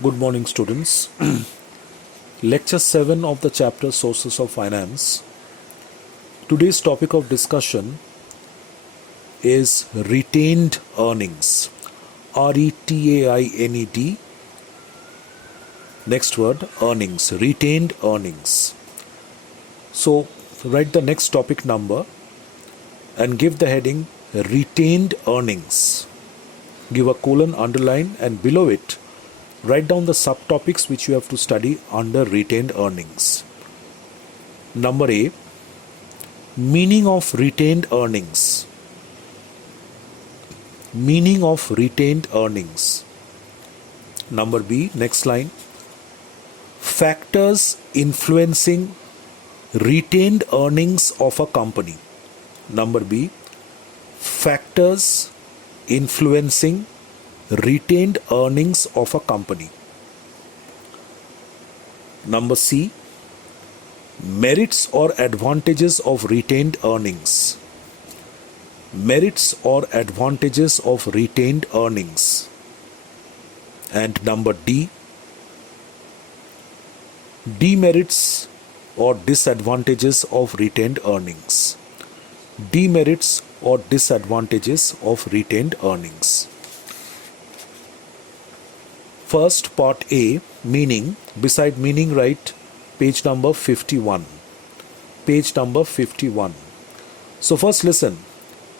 Good morning, students. Lecture 7 of the chapter Sources of Finance. Today's topic of discussion is retained earnings. RETAINED. Next word, earnings. Retained earnings. So, write the next topic number and give the heading retained earnings. Give a colon, underline, and below it write down the subtopics which you have to study under retained earnings. Number A, meaning of retained earnings. Meaning of retained earnings. Number B, next line, factors influencing retained earnings of a company. Number B, factors influencing retained earnings of a company. Number C, merits or advantages of retained earnings. Merits or advantages of retained earnings. And number D, demerits or disadvantages of retained earnings. Demerits or disadvantages of retained earnings. First, part A, meaning. Beside meaning, write page number 51. Page number 51. So first listen,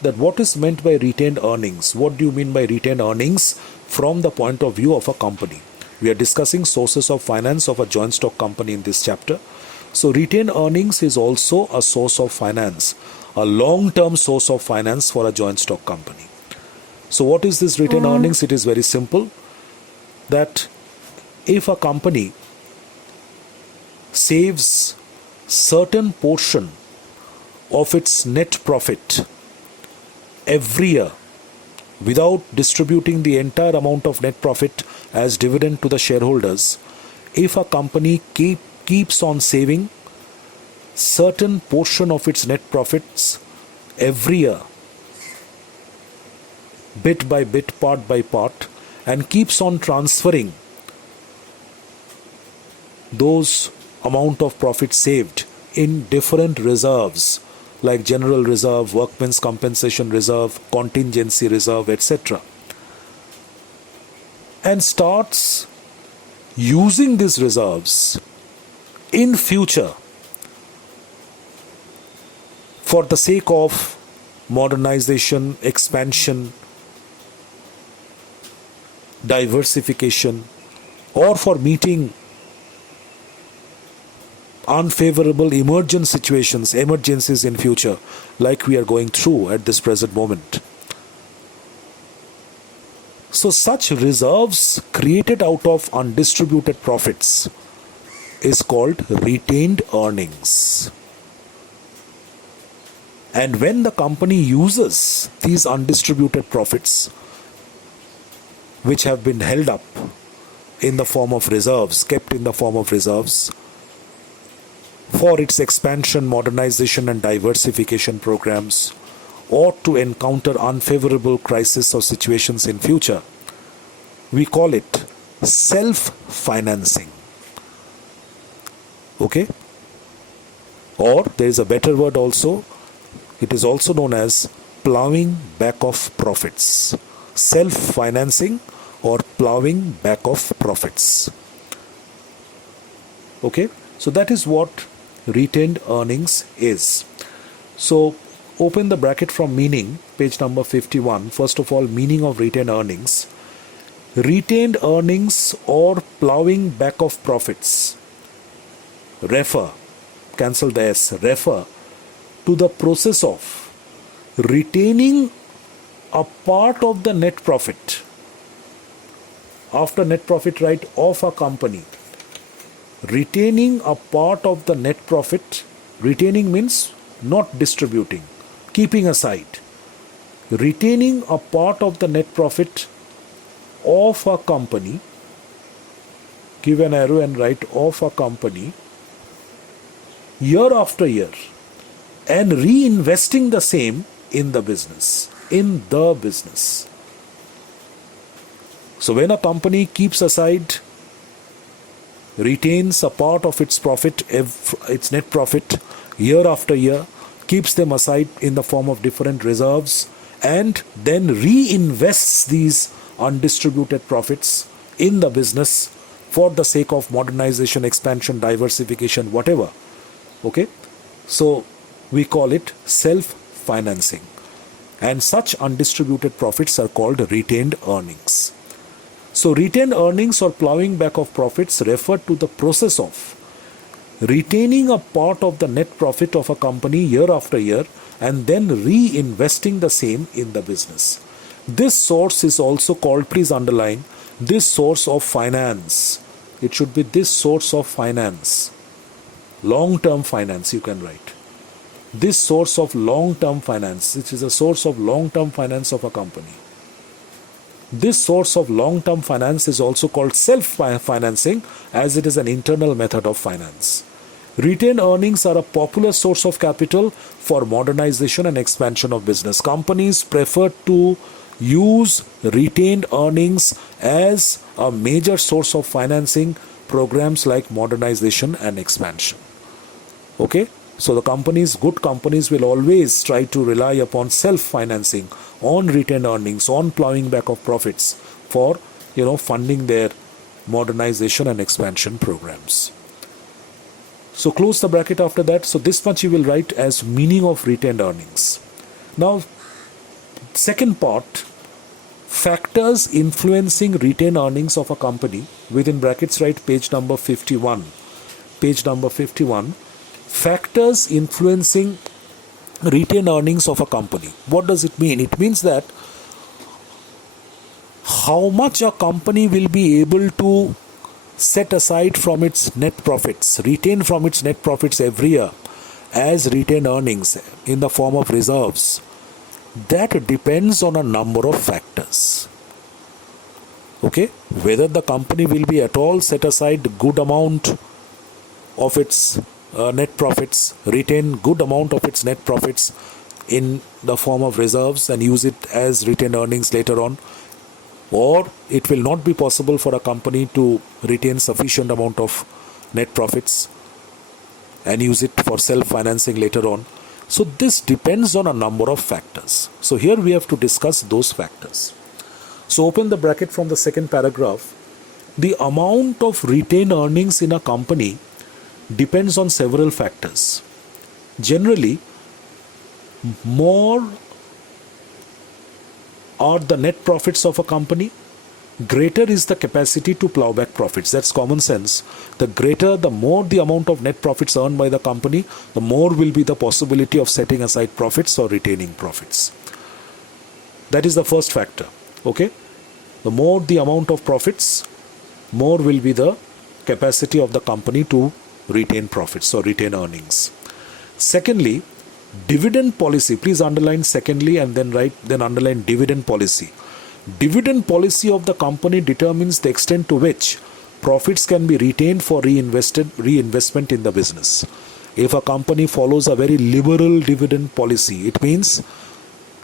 that what is meant by retained earnings? What do you mean by retained earnings from the point of view of a company? We are discussing sources of finance of a joint stock company in this chapter. So retained earnings is also a source of finance, a long-term source of finance for a joint stock company. So what is this retained earnings? It is very simple. That if a company saves certain portion of its net profit every year without distributing the entire amount of net profit as dividend to the shareholders, if a company keeps on saving certain portion of its net profits every year, bit by bit, part by part, and keeps on transferring those amount of profit saved in different reserves like general reserve, workmen's compensation reserve, contingency reserve, etc., and starts using these reserves in future for the sake of modernization, expansion, diversification, or for meeting unfavorable emergencies in future, like we are going through at this present moment. So such reserves created out of undistributed profits is called retained earnings. And when the company uses these undistributed profits, which have been held up in the form of reserves, kept in the form of reserves, for its expansion, modernization, and diversification programs, or to encounter unfavorable crises or situations in future, we call it self-financing. Okay? Or there is a better word also. It is also known as plowing back of profits. Self-financing or plowing back of profits. Okay? So that is what retained earnings is. So open the bracket from meaning, page number 51. First of all, meaning of retained earnings. Retained earnings or plowing back of profits refer, cancel the S, refer to the process of retaining a part of the net profit. After net profit, right, of a company, retaining a part of the net profit. Retaining means not distributing, keeping aside. Retaining a part of the net profit of a company, give an arrow and write of a company, year after year, and reinvesting the same in the business. So when a company keeps aside retains a part of its profit, its net profit, year after year, keeps them aside in the form of different reserves, and then reinvests these undistributed profits in the business for the sake of modernization, expansion, diversification, whatever. Okay? So we call it self-financing. And such undistributed profits are called retained earnings. So retained earnings or plowing back of profits refer to the process of retaining a part of the net profit of a company year after year and then reinvesting the same in the business. This source is also called, please underline, this source of finance. It should be this source of finance. Long-term finance, you can write. This source of long-term finance, which is a source of long-term finance of a company. This source of long-term finance is also called self-financing, as it is an internal method of finance. Retained earnings are a popular source of capital for modernization and expansion of business. Companies prefer to use retained earnings as a major source of financing programs like modernization and expansion. Okay? So the good companies will always try to rely upon self-financing, on retained earnings, on plowing back of profits for, funding their modernization and expansion programs. So close the bracket after that. So this much you will write as meaning of retained earnings. Now, second part, factors influencing retained earnings of a company. Within brackets write page number 51. Page number 51. Factors influencing retained earnings of a company. What does it mean? It means that how much a company will be able to set aside from its net profits, retain from its net profits every year as retained earnings in the form of reserves. That depends on a number of factors. Okay? Whether the company will be at all set aside good amount of its net profits, retain good amount of its net profits in the form of reserves and use it as retained earnings later on, or it will not be possible for a company to retain sufficient amount of net profits and use it for self-financing later on. So this depends on a number of factors. So here we have to discuss those factors. So open the bracket from the second paragraph. The amount of retained earnings in a company depends on several factors. Generally, more are the net profits of a company, greater is the capacity to plow back profits. That's common sense. The more the amount of net profits earned by the company, the more will be the possibility of setting aside profits or retaining profits. That is the first factor. Okay? The more the amount of profits, more will be the capacity of the company to retain profits or retain earnings. Secondly, dividend policy. Please underline secondly and then underline dividend policy. Dividend policy of the company determines the extent to which profits can be retained for reinvestment in the business. If a company follows a very liberal dividend policy, it means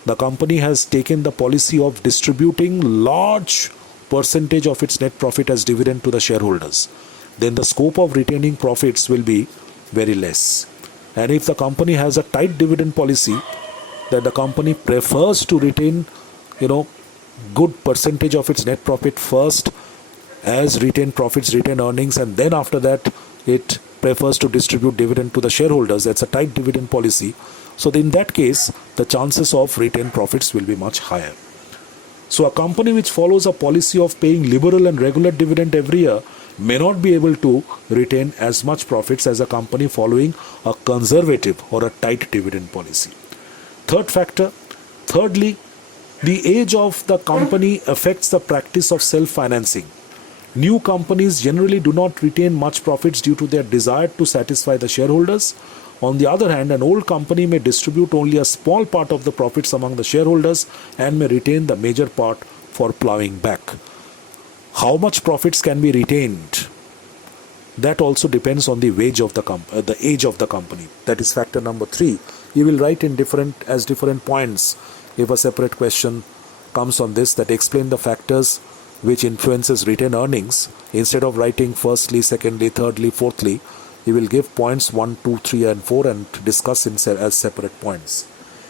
the company has taken the policy of distributing large percentage of its net profit as dividend to the shareholders, then the scope of retaining profits will be very less. And if the company has a tight dividend policy, that the company prefers to retain, good percentage of its net profit first as retained profits, retained earnings, and then after that it prefers to distribute dividend to the shareholders. That's a tight dividend policy. So in that case, the chances of retained profits will be much higher. So a company which follows a policy of paying liberal and regular dividend every year may not be able to retain as much profits as a company following a conservative or a tight dividend policy. Third factor, thirdly, the age of the company affects the practice of self-financing. New companies generally do not retain much profits due to their desire to satisfy the shareholders. On the other hand, an old company may distribute only a small part of the profits among the shareholders and may retain the major part for plowing back. How much profits can be retained? That also depends on the age of the company. That is factor number 3. You will write in different points if a separate question comes on this, that explain the factors which influences retained earnings, instead of writing firstly, secondly, thirdly, fourthly, he will give points 1, 2, 3 and 4 and discuss as separate points.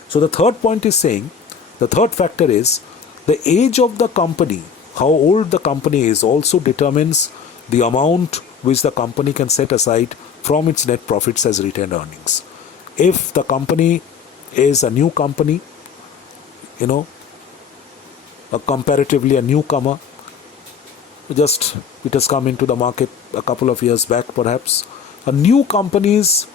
So the third point is saying, the third factor is the age of the company, how old the company is, also determines the amount which the company can set aside from its net profits as retained earnings. If the company is a new company, comparatively a newcomer, just it has come into the market a couple of years back perhaps, a new companies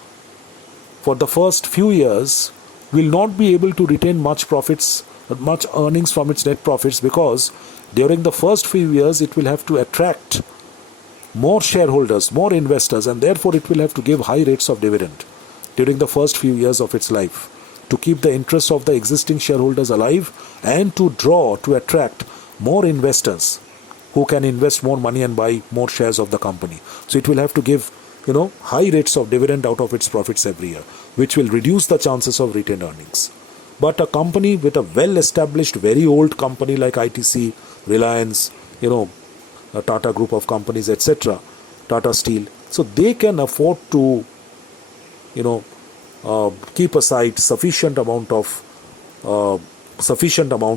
for the first few years will not be able to retain much profits, much earnings from its net profits, because during the first few years it will have to attract more shareholders, more investors, and therefore it will have to give high rates of dividend during the first few years of its life to keep the interests of the existing shareholders alive and to attract more investors who can invest more money and buy more shares of the company. So it will have to give, high rates of dividend out of its profits every year, which will reduce the chances of retained earnings. But a company with a well-established, very old company like ITC, Reliance, a Tata group of companies, etc., Tata Steel, so they can afford to, keep aside sufficient amount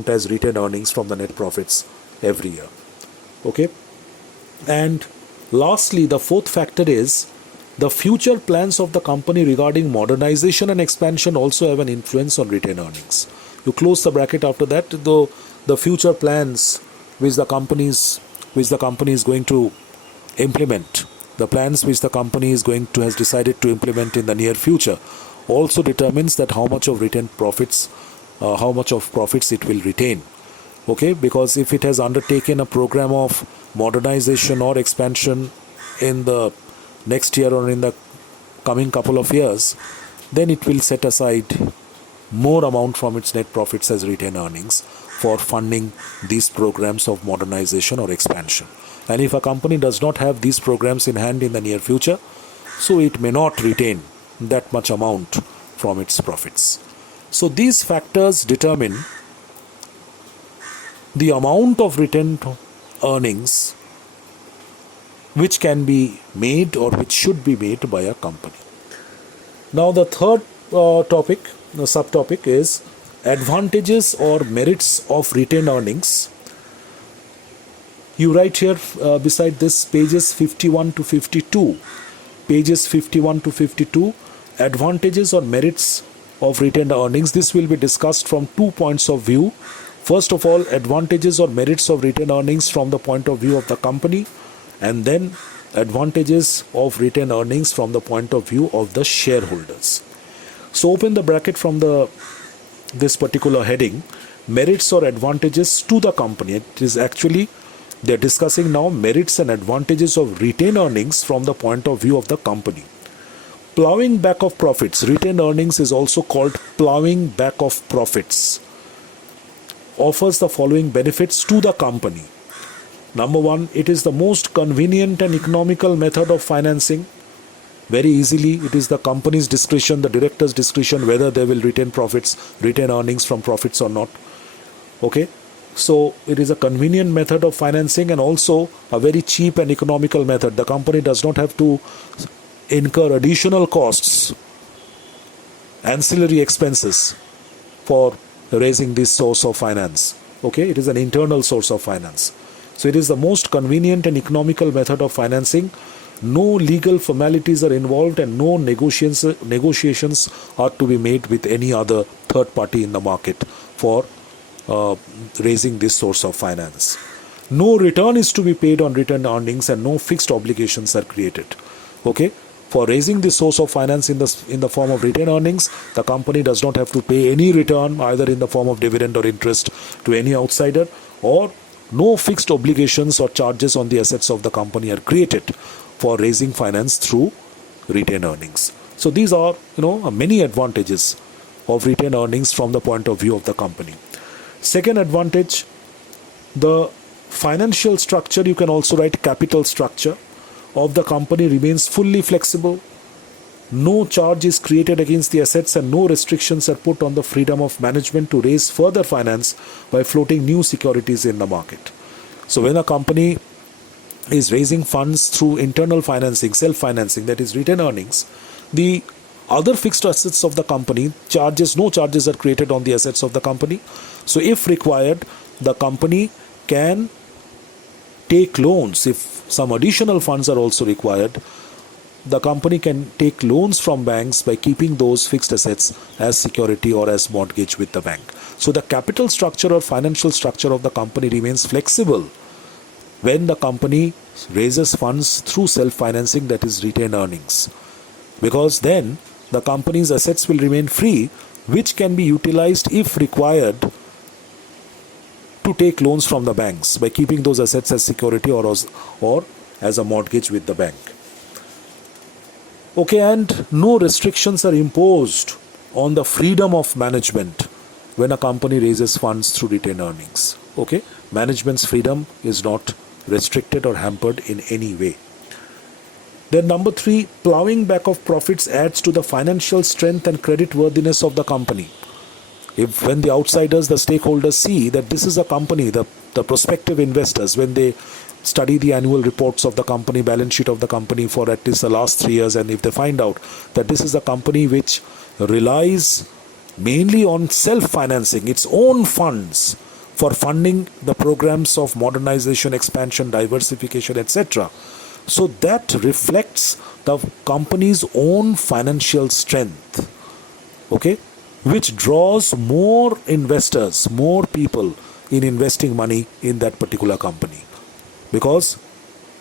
as retained earnings from the net profits every year. Okay, and lastly, the fourth factor is the future plans of the company regarding modernization and expansion also have an influence on retained earnings. You close the bracket after that, though the future plans which the company is going to implement, the plans which the company has decided to implement in the near future, also determines that how much of retained profits, how much of profits it will retain. Okay, because if it has undertaken a program of modernization or expansion in the next year or in the coming couple of years, then it will set aside more amount from its net profits as retained earnings for funding these programs of modernization or expansion. And if a company does not have these programs in hand in the near future, so it may not retain that much amount from its profits. So these factors determine the amount of retained earnings which can be made or which should be made by a company. Now the third subtopic is advantages or merits of retained earnings. You write here beside this pages 51 to 52. Pages 51 to 52, advantages or merits of retained earnings. This will be discussed from 2 points of view. First of all, advantages or merits of retained earnings from the point of view of the company, and then advantages of retained earnings from the point of view of the shareholders. So open the bracket from this particular heading, merits or advantages to the company. It is actually, they are discussing now merits and advantages of retained earnings from the point of view of the company. Plowing back of profits. Retained earnings is also called plowing back of profits. Offers the following benefits to the company. Number one, it is the most convenient and economical method of financing. Very easily, it is the company's discretion, the director's discretion, whether they will retain earnings from profits or not. Okay, so it is a convenient method of financing and also a very cheap and economical method. The company does not have to incur additional costs, ancillary expenses for raising this source of finance. Okay, it is an internal source of finance. So it is the most convenient and economical method of financing. No legal formalities are involved and no negotiations are to be made with any other third party in the market for raising this source of finance. No return is to be paid on retained earnings and no fixed obligations are created. Okay, for raising this source of finance in the form of retained earnings, the company does not have to pay any return either in the form of dividend or interest to any outsider, or no fixed obligations or charges on the assets of the company are created for raising finance through retained earnings. So these are, many advantages of retained earnings from the point of view of the company. Second advantage, the financial structure, you can also write capital structure of the company remains fully flexible. No charge is created against the assets and no restrictions are put on the freedom of management to raise further finance by floating new securities in the market. So when a company is raising funds through internal financing, self-financing, that is retained earnings, the other fixed assets of the company, no charges are created on the assets of the company. So if required, the company can take loans. If some additional funds are also required, the company can take loans from banks by keeping those fixed assets as security or as mortgage with the bank. So the capital structure or financial structure of the company remains flexible when the company raises funds through self-financing, that is retained earnings, because then the company's assets will remain free, which can be utilized if required to take loans from the banks by keeping those assets as security or as a mortgage with the bank. Okay, and no restrictions are imposed on the freedom of management when a company raises funds through retained earnings. Okay, management's freedom is not restricted or hampered in any way. Then number 3, plowing back of profits adds to the financial strength and creditworthiness of the company. If when the outsiders, the stakeholders see that this is a company, the prospective investors, when they study the annual reports of the company, balance sheet of the company for at least the last 3 years, and if they find out that this is a company which relies mainly on self-financing, its own funds for funding the programs of modernization, expansion, diversification, etc. So that reflects the company's own financial strength, okay, which draws more investors, more people in investing money in that particular company, because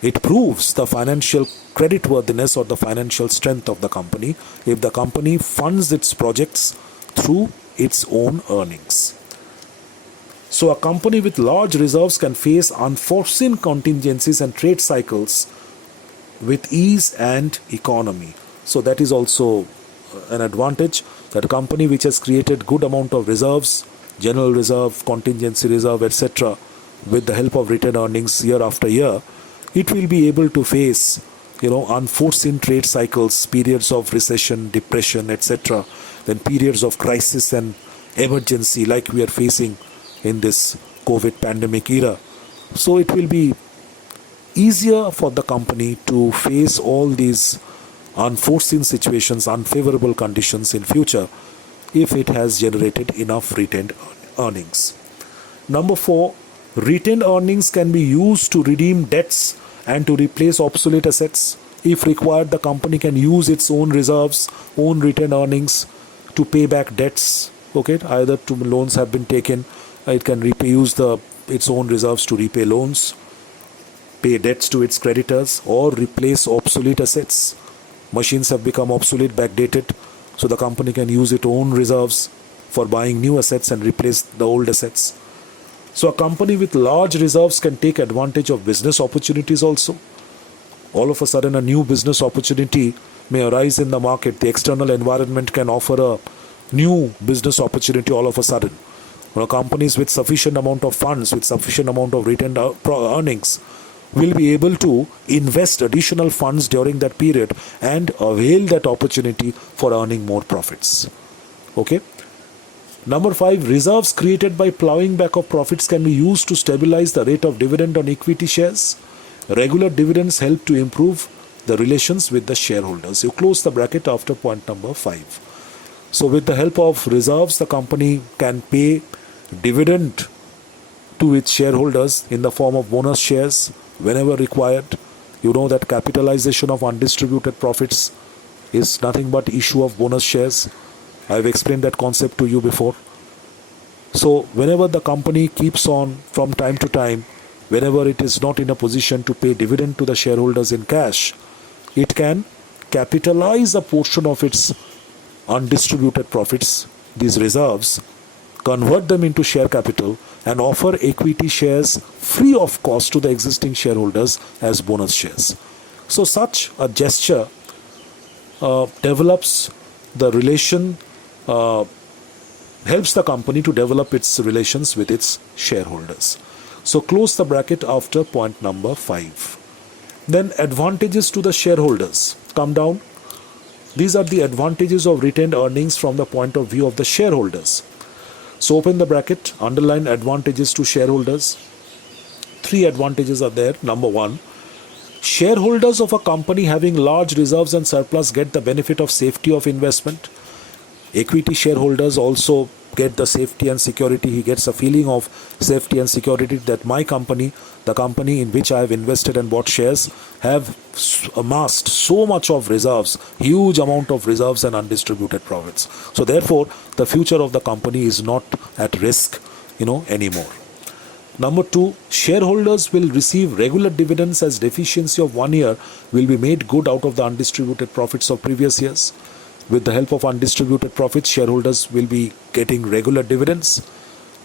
it proves the financial creditworthiness or the financial strength of the company if the company funds its projects through its own earnings. So a company with large reserves can face unforeseen contingencies and trade cycles with ease and economy. So that is also an advantage, that a company which has created good amount of reserves, general reserve, contingency reserve, etc., with the help of retained earnings year after year, it will be able to face unforeseen trade cycles, periods of recession, depression, etc., then periods of crisis and emergency like we are facing in this COVID pandemic era. So it will be easier for the company to face all these unforeseen situations, unfavorable conditions in future if it has generated enough retained earnings. Number 4, retained earnings can be used to redeem debts and to replace obsolete assets. If required, the company can use its own reserves, own retained earnings to pay back debts. Okay, either two loans have been taken, it can use its own reserves to repay loans, pay debts to its creditors, or replace obsolete assets. Machines have become obsolete, backdated, so the company can use its own reserves for buying new assets and replace the old assets. So a company with large reserves can take advantage of business opportunities also. All of a sudden, a new business opportunity may arise in the market. The external environment can offer a new business opportunity all of a sudden. Companies with sufficient amount of funds, with sufficient amount of retained earnings, will be able to invest additional funds during that period and avail that opportunity for earning more profits. Okay. Number 5, reserves created by plowing back of profits can be used to stabilize the rate of dividend on equity shares. Regular dividends help to improve the relations with the shareholders. You close the bracket after point number 5. So with the help of reserves, the company can pay dividend to its shareholders in the form of bonus shares whenever required. You know that capitalization of undistributed profits is nothing but issue of bonus shares. I have explained that concept to you before. So whenever the company keeps on from time to time, whenever it is not in a position to pay dividend to the shareholders in cash, it can capitalize a portion of its undistributed profits, these reserves, convert them into share capital and offer equity shares free of cost to the existing shareholders as bonus shares. So such a gesture develops the relation, helps the company to develop its relations with its shareholders. So close the bracket after point number 5. Then advantages to the shareholders. Come down. These are the advantages of retained earnings from the point of view of the shareholders. So open the bracket, underline advantages to shareholders. three advantages are there. Number one, shareholders of a company having large reserves and surplus get the benefit of safety of investment. Equity shareholders also get the safety and security. He gets a feeling of safety and security that my company, the company in which I have invested and bought shares, have amassed so much of reserves, huge amount of reserves and undistributed profits. So therefore, the future of the company is not at risk, anymore. Number two, shareholders will receive regular dividends as deficiency of 1 year will be made good out of the undistributed profits of previous years. With the help of undistributed profits, shareholders will be getting regular dividends.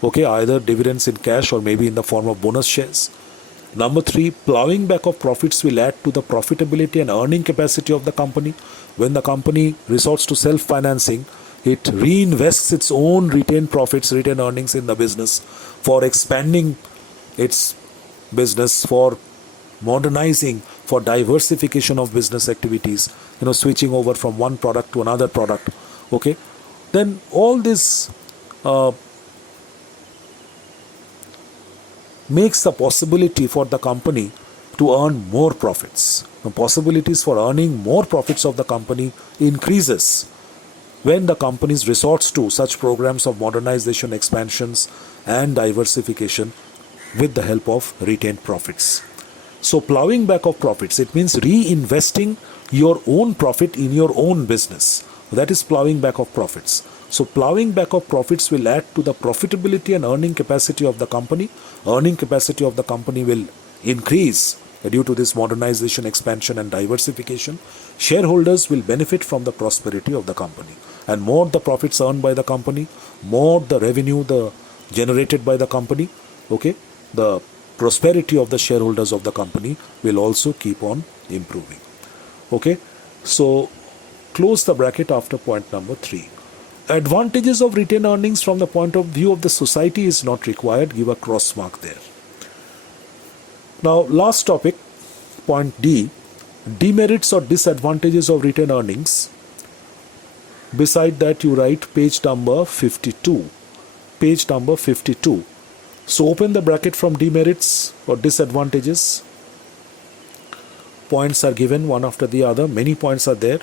Okay, either dividends in cash or maybe in the form of bonus shares. Number three, plowing back of profits will add to the profitability and earning capacity of the company. When the company resorts to self-financing, it reinvests its own retained profits, retained earnings in the business for expanding its business, for modernizing, for diversification of business activities, switching over from one product to another product. Okay, then all this makes the possibility for the company to earn more profits. The possibilities for earning more profits of the company increases when the company resorts to such programs of modernization, expansions and diversification with the help of retained profits. So plowing back of profits, it means reinvesting your own profit in your own business. That is plowing back of profits. So plowing back of profits will add to the profitability and earning capacity of the company. Earning capacity of the company will increase due to this modernization, expansion and diversification. Shareholders will benefit from the prosperity of the company. And more the profits earned by the company, more the revenue generated by the company, okay, the prosperity of the shareholders of the company will also keep on improving. Okay, so close the bracket after point number 3. Advantages of retained earnings from the point of view of the society is not required. Give a cross mark there. Now, last topic, point D, demerits or disadvantages of retained earnings. Beside that, you write page number 52. Page number 52. So open the bracket from demerits or disadvantages. Points are given one after the other. Many points are there.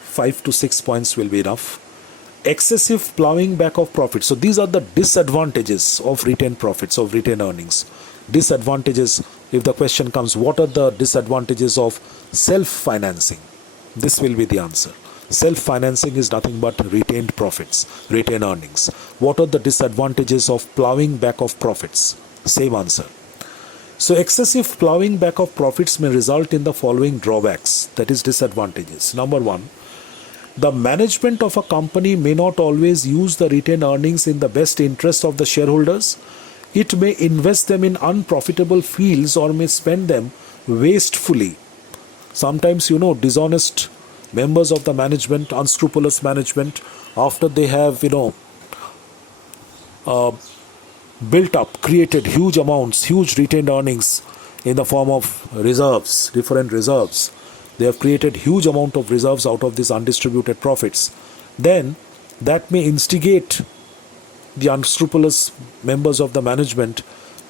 5 to 6 points will be enough. Excessive plowing back of profits. So these are the disadvantages of retained profits, of retained earnings. Disadvantages, if the question comes, what are the disadvantages of self-financing? This will be the answer. Self-financing is nothing but retained profits, retained earnings. What are the disadvantages of plowing back of profits? Same answer. So excessive plowing back of profits may result in the following drawbacks, that is disadvantages. Number 1, the management of a company may not always use the retained earnings in the best interest of the shareholders. It may invest them in unprofitable fields or may spend them wastefully. Sometimes, dishonest members of the management, unscrupulous management, after they have, built up, created huge amounts, huge retained earnings in the form of reserves, different reserves. They have created huge amount of reserves out of these undistributed profits. Then that may instigate the unscrupulous members of the management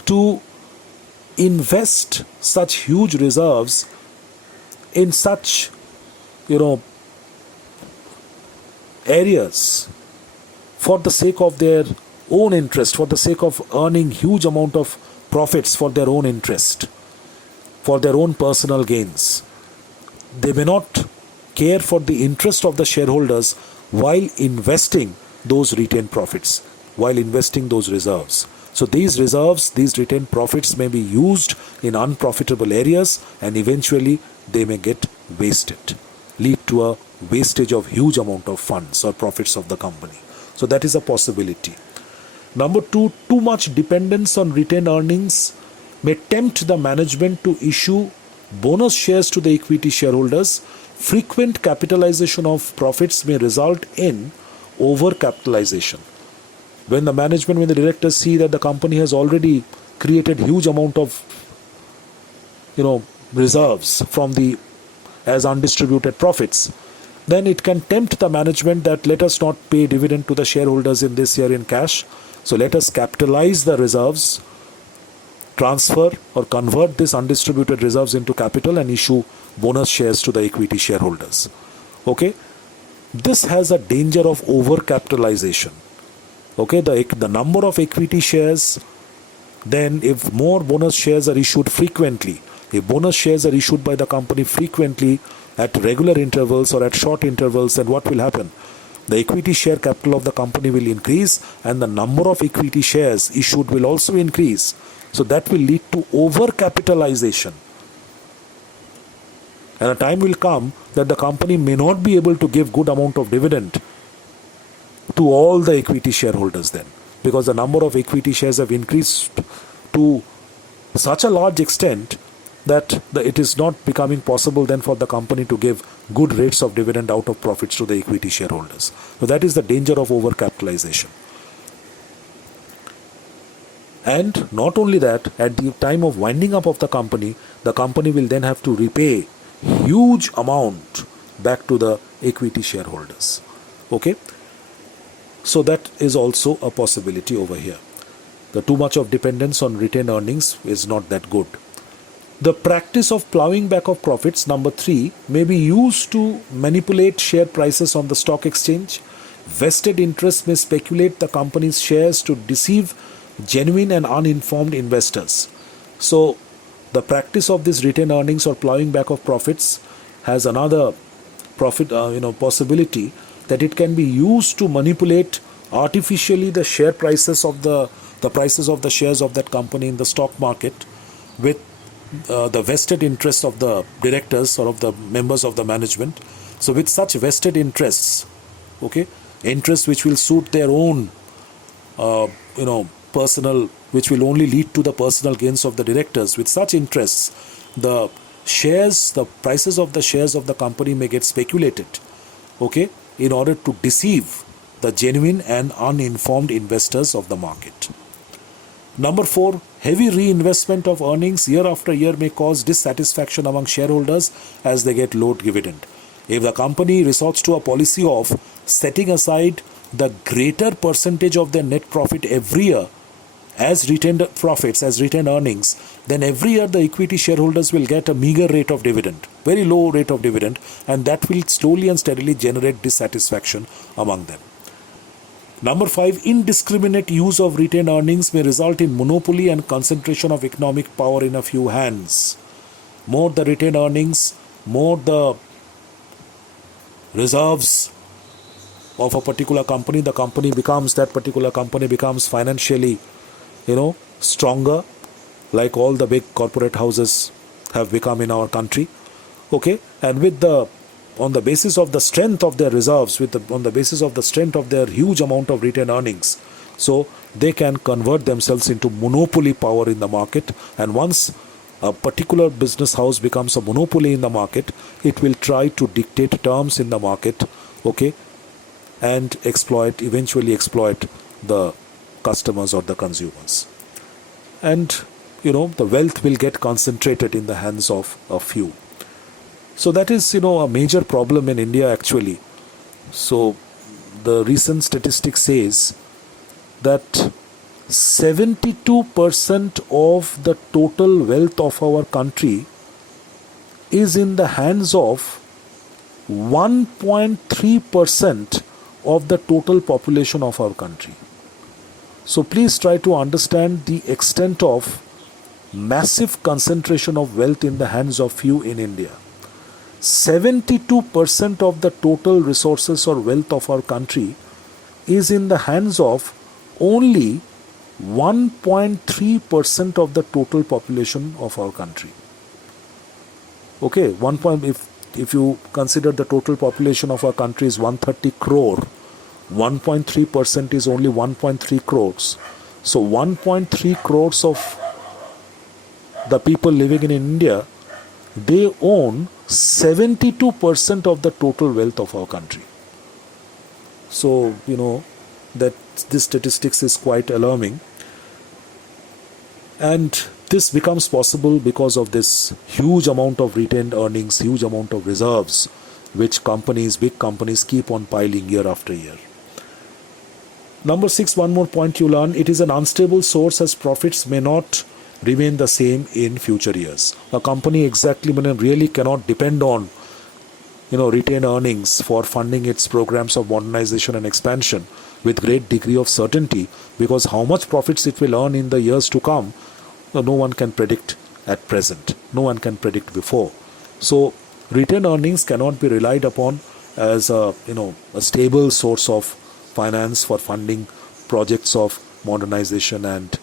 to invest such huge reserves in such, areas for the sake of their own interest, for the sake of earning huge amount of profits for their own interest, for their own personal gains. They may not care for the interest of the shareholders while investing those retained profits, while investing those reserves. So these reserves, these retained profits may be used in unprofitable areas and eventually they may get wasted, lead to a wastage of huge amount of funds or profits of the company. So that is a possibility. Number 2, too much dependence on retained earnings may tempt the management to issue bonus shares to the equity shareholders. Frequent capitalization of profits may result in overcapitalization. When the management, when the directors see that the company has already created huge amount of, reserves from as undistributed profits, then it can tempt the management that let us not pay dividend to the shareholders in this year in cash. So let us capitalize the reserves transfer or convert this undistributed reserves into capital and issue bonus shares to the equity shareholders. Okay, this has a danger of overcapitalization. Okay, the number of equity shares, then if more bonus shares are issued frequently, if bonus shares are issued by the company frequently at regular intervals or at short intervals, then what will happen? The equity share capital of the company will increase and the number of equity shares issued will also increase. So that will lead to overcapitalization. And a time will come that the company may not be able to give good amount of dividend to all the equity shareholders then, because the number of equity shares have increased to such a large extent that it is not becoming possible then for the company to give good rates of dividend out of profits to the equity shareholders. So that is the danger of overcapitalization. And not only that, at the time of winding up of the company will then have to repay huge amount back to the equity shareholders. Okay, so that is also a possibility over here. The too much of dependence on retained earnings is not that good. The practice of plowing back of profits, number 3, may be used to manipulate share prices on the stock exchange. Vested interests may speculate the company's shares to deceive genuine and uninformed investors. So the practice of this retained earnings or plowing back of profits has another possibility that it can be used to manipulate artificially the share prices of the prices of the shares of that company in the stock market with the vested interests of the directors or of the members of the management. So with such vested interests, okay, interests which will suit their own personal, which will only lead to the personal gains of the directors, with such interests, the prices of the shares of the company may get speculated, okay, in order to deceive the genuine and uninformed investors of the market. Number 4, heavy reinvestment of earnings year after year may cause dissatisfaction among shareholders as they get low dividend. If the company resorts to a policy of setting aside the greater percentage of their net profit every year as retained profits, as retained earnings, then every year the equity shareholders will get a meager rate of dividend, very low rate of dividend, and that will slowly and steadily generate dissatisfaction among them. Number 5, indiscriminate use of retained earnings may result in monopoly and concentration of economic power in a few hands. More the retained earnings, more the reserves of a particular company, that particular company becomes financially, stronger, like all the big corporate houses have become in our country. Okay, and on the basis of the strength of their reserves, on the basis of the strength of their huge amount of retained earnings, so they can convert themselves into monopoly power in the market. And once a particular business house becomes a monopoly in the market, it will try to dictate terms in the market, okay, and eventually exploit the customers or the consumers. And the wealth will get concentrated in the hands of a few. So that is, a major problem in India actually. So the recent statistic says that 72% of the total wealth of our country is in the hands of 1.3% of the total population of our country. So please try to understand the extent of massive concentration of wealth in the hands of few in India. 72% of the total resources or wealth of our country is in the hands of only 1.3% of the total population of our country. Okay, if you consider the total population of our country is 130 crore, 1.3% is only 1.3 crores. So 1.3 crores of the people living in India, they own 72% of the total wealth of our country. So, that this statistics is quite alarming. And this becomes possible because of this huge amount of retained earnings, huge amount of reserves, which big companies keep on piling year after year. Number 6, one more point you learn. It is an unstable source as profits may not remain the same in future years. A company exactly really cannot depend on retained earnings for funding its programs of modernization and expansion with great degree of certainty, because how much profits it will earn in the years to come, no one can predict at present. No one can predict before. So retained earnings cannot be relied upon as a stable source of finance for funding projects of modernization and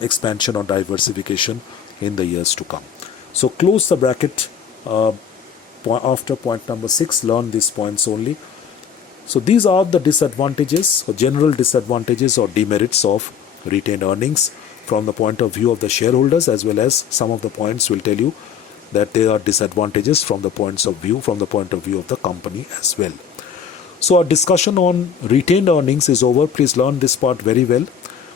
expansion or diversification in the years to come. So close the bracket after point number 6. Learn these points only. So these are the disadvantages or general disadvantages or demerits of retained earnings from the point of view of the shareholders, as well as some of the points will tell you that there are disadvantages from the point of view of the company as well. So our discussion on retained earnings is over. Please learn this part very well.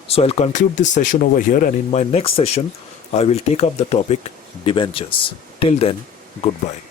So I'll conclude this session over here, and in my next session I will take up the topic debentures. Till then, goodbye.